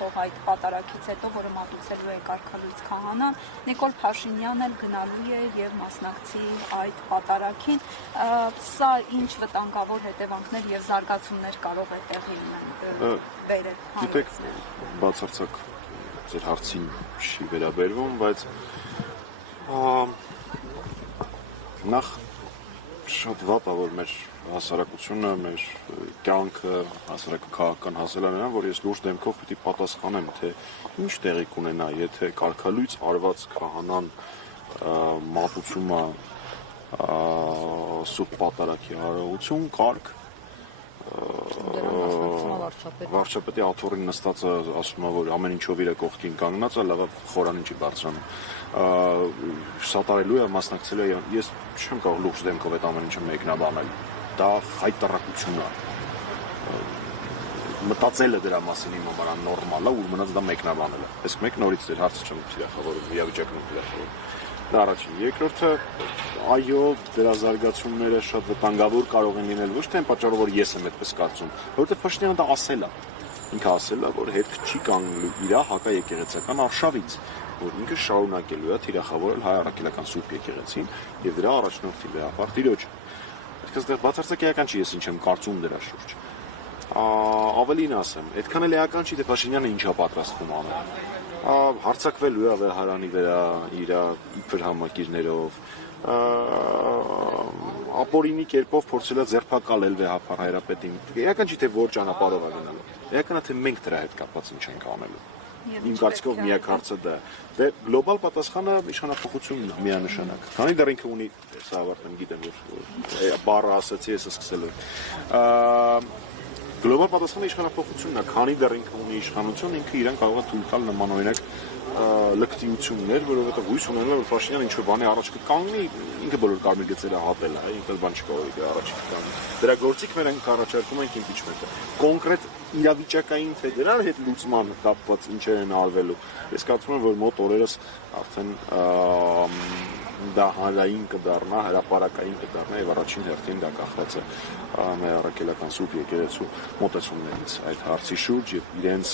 ունեցող այդ պատարագից հետո, որը մատուցելու է կարգալույծ քահանան, Նիկոլ Փաշինյանն էլ գնալու է եւ մասնակցի այդ պատարագին։ Սա ինչ վտանգավոր հետևանքներ եւ զարգացումներ կարող է տեղի բերել։ Գիտեք, բացարձակ ձեր հարցին չի վերաբերվում, բայց նախ շատ վատ է, որ մեր հասարակությունը, մեր կյանքը, հասարակական հասել է նրան, որ ես լուրջ դեմքով պիտի պատասխանեմ, թե ինչ տեղի կունենա, եթե կարգալույծ արված քահանան մատուցում է Սուրբ Պատարագի արարողություն, կարգ, վարչապետի աթոռին նստածը ասում է, որ ամեն ինչով իր կողքին կանգնած է, լավ խորանին չի բարձրանում, սատարելու է, մասնակցելու է, ես չեմ կարող լուրջ դեմքով այդ ամեն ինչը մեկնաբանել, դա հայտարարություն է, մտածելը դրա մասին իմ համար աննորմալ է, ու մնաց դա մեկնաբանել է, ես մեկ նորից ձեր հարցը չեմ թիրախավորում, իրավիճակն եմ թիրախավորում, դա առաջին, երկրորդը, այո, դրա զարգացումները շատ վտանգավոր կարող են լինել, ոչ թե այն պատճառով, որ ես եմ այդպես կարծում, որովհետև Փաշինյանը դա ասել է, ինքը ասել է, որ հետք չի կանգնելու իր հակաեկեղեցական արշավից, որ ինքը շարունակելու է թիրախավորել հայ առաքելական Սուրբ եկեղեցին եւ դրա առաջնորդի վեհապար Տիրոջը։ Այսինքն դեռ բացարձակ էական չի, ես ինչ եմ կարծում դրա շուրջ։ Ավելին ասեմ, այդքան էլ էական չի, թե Փաշինյանը ինչ է պատրաստվում անել։ Հարցակվելու է Վեհարանի վրա իր իբր համակիրներով, ապօրինի կերպով փորձել է ձերբակալել վեհապար Հայրապետին։ Էական չի, թե որ ճանապարհով է գնալու։ Էական է, թե մենք դրա հետ կապված ինչ ենք անելու։ Իմ կարծիքով միակ հարցը դա է։ Դե գլոբալ պատասխանը իշխանապողությունն է միանշանակ։ Քանի դեռ ինքը ունի, սա ավարտեմ, գիտեմ, որ բառը ասացի, ես սկսելու Գլոբալ պատասխանը իշխանապողությունն է, քանի դեռ ինքը ունի իշխանություն, ինքը իրեն կարող է թույլ տալ նմանօրինակ լկտիություններ, որովհետև հույս ունենալը, որ Փաշինյանը ինչ-որ բանի առաջ կկանգնի, ինքը բոլոր կարմիր գծերը հատել է, ինքը բան չկարողի դրա առաջ կկանգնի։ Դրա գործիքներ ենք առաջարկում ենք իմպիչմենտը։ Կոնկրետ իրավիճակային թե դրա հետ լուծման կապված ինչեր են արվելու։ Ես կարծում եմ, որ մոտ օրերս արդեն դա հանրային կդառնա, հրապարակային կդառնա եւ առաջին հերթին դա կախված է մեր առաքելական Սուրբ եկեղեցու մոտեցումներից այդ հարցի շուրջ եւ իրենց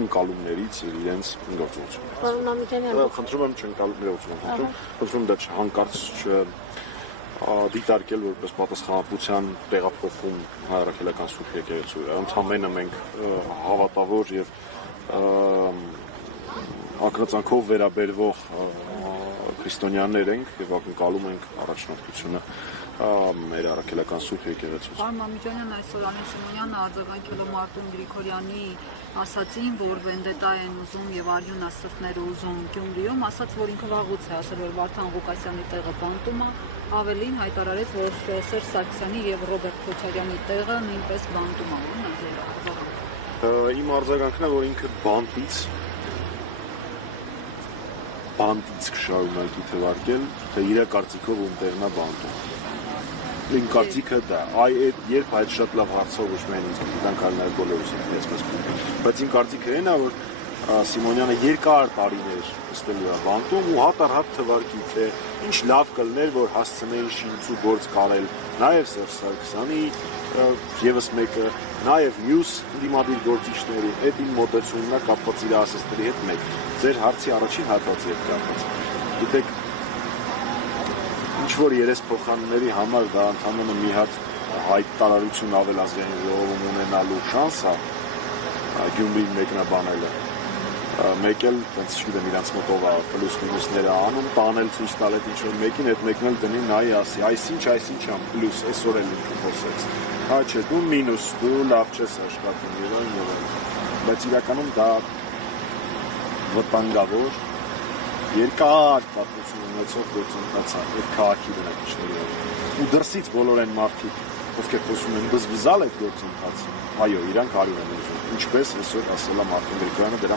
ընկալումներից եւ իրենց գործողություններից։ Պարոն Մամիկյանյան, խնդրում եմ չընկալում, խնդրում դա հանկարծ դիտարկել որպես պատասխանատվության տեղափոխում հայ առաքելական Սուրբ եկեղեցու։ Ընդհանրապես մենք հավատավոր եւ ակնածանքով վերաբերվող քրիստոնյաներ ենք եւ ակնկալում ենք առաջնորդությունը մեր առաքելական Սուրբ եկեղեցուց։ Պարոն Մամիկյանյան, այսօր Անին Սիմոնյանը արձագանքել է Մարտուն Գրիգորյանի ասացին, որ վենդետա են ուզում եւ արյունասրտներ ուզում Գյումրիում, ասաց, որ ինքը վաղուց է ասել, որ Վարդան Ղուկասյանի տեղը բանտում է, ավելին հայտարարեց, որ Սերժ Սարգսյանի եւ Ռոբերտ Քոչարյանի տեղը նույնպես բանտում է, Իմ արձագանքն է, որ ինքը բանտից կշարունակի թվարկել, թե իր կարծիքով ում տեղն է բանտում։ Իմ կարծիքը դա, երբ այդ շատ լավ հարցով ոչ միայն ինձ դրանք արնել բոլորս ինքնես բայց իմ կարծիքը այն է, որ Սիմոնյանը երկար տարիներ նստելու է բանտում ու հատառհատ թվարկի, թե ինչ լավ կլներ, որ հասցնեին շինծու գործ կարել նաև Սերժ Սարգսյանի եւս մեկը, նաև մյուս դիմադիր գործիչների, այդ իմ մոտեցումն է կապված իր ասածների հետ մեկ։ Ձեր հարցի առաջին հատվածի հետ կապված։ Գիտեք, ինչ-որ երեսփոխանների համար դա ընդհանրապես մի հատ հայտարարություն ավել ազգային ժողովում ունենալու շանս է Գյումրին մեկնաբանելը։ Մեկ էլ, չգիտեմ, իրանց մոտով է պլյուս մինուսները անում, տանել ցույց տալ այդ ինչ-որ մեկին, այդ մեկն էլ դնի նայի ասի, այսինչ ամ պլյուս, այսօր էլ ինքը խոսեց։ Հա չէ, դու մինուս, դու լավ չես աշխատում եւ այլն։ Բայց իրականում դա վտանգավոր երկար պատմություն ունեցող գործընթաց է այդ քաղաքի բնակիչների հետ։ Ու դրսից բոլոր այն մարդիկ, ովքեր խոսում են բզբզալ այդ գործընթացը, այո, իրանք արյուն են ուզում։ Ինչպես այսօր ասել է Մարտին Գրիգորյանը, դրա